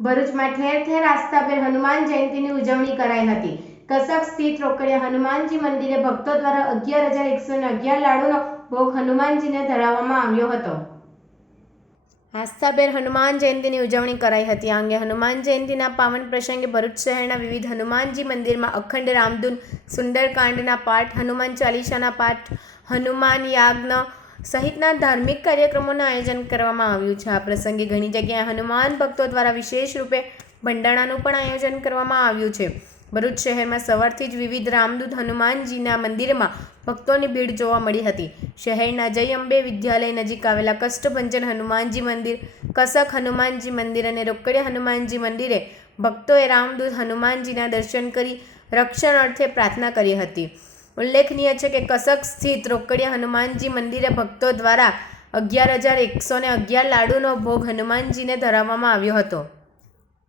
ભરૂચમાં ઠેર ઠેર આસ્થાભેર હનુમાન જયંતીની ઉજવણી કરાઈ હતી। કસક સ્થિત રોકડિયા હનુમાનજી મંદિરે ભક્તો દ્વારા 11,111 લાડુનો ભોગ હનુમાનજીને ધરાવવામાં આવ્યો હતો। આસ્થાભેર હનુમાન જયંતીની ઉજવણી કરાઈ હતી। આ અંગે હનુમાન જયંતીના પાવન પ્રસંગે ભરૂચ શહેરના વિવિધ હનુમાનજી મંદિરમાં અખંડ રામધૂન, સુંદરકાંડના પાઠ, હનુમાન ચાલીસાના પાઠ, હનુમાન યાજ્ઞ સહિતના ધાર્મિક કાર્યક્રમોનું આયોજન કરવામાં આવ્યું છે। આ પ્રસંગે ઘણી જગ્યાએ હનુમાન ભક્તો દ્વારા વિશેષ રૂપે ભંડારાનું પણ આયોજન કરવામાં આવ્યું છે। ભરૂચ શહેરમાં સવારથી જ વિવિધ રામદૂત હનુમાનજીના મંદિરમાં ભક્તોની ભીડ જોવા મળી હતી। શહેરના જય અંબે વિદ્યાલય નજીક આવેલા કષ્ટભંજન હનુમાનજી મંદિર, કસક હનુમાનજી મંદિર અને રોકડિયા હનુમાનજી મંદિરે ભક્તોએ રામદૂત હનુમાનજીના દર્શન કરી રક્ષણ અર્થે પ્રાર્થના કરી હતી। ઉલ્લેખનીય છે કે કસક સ્થિત રોકડિયા હનુમાનજી મંદિરે ભક્તો દ્વારા 11,111 લાડુનો ભોગ હનુમાનજીને ધરાવવામાં આવ્યો હતો।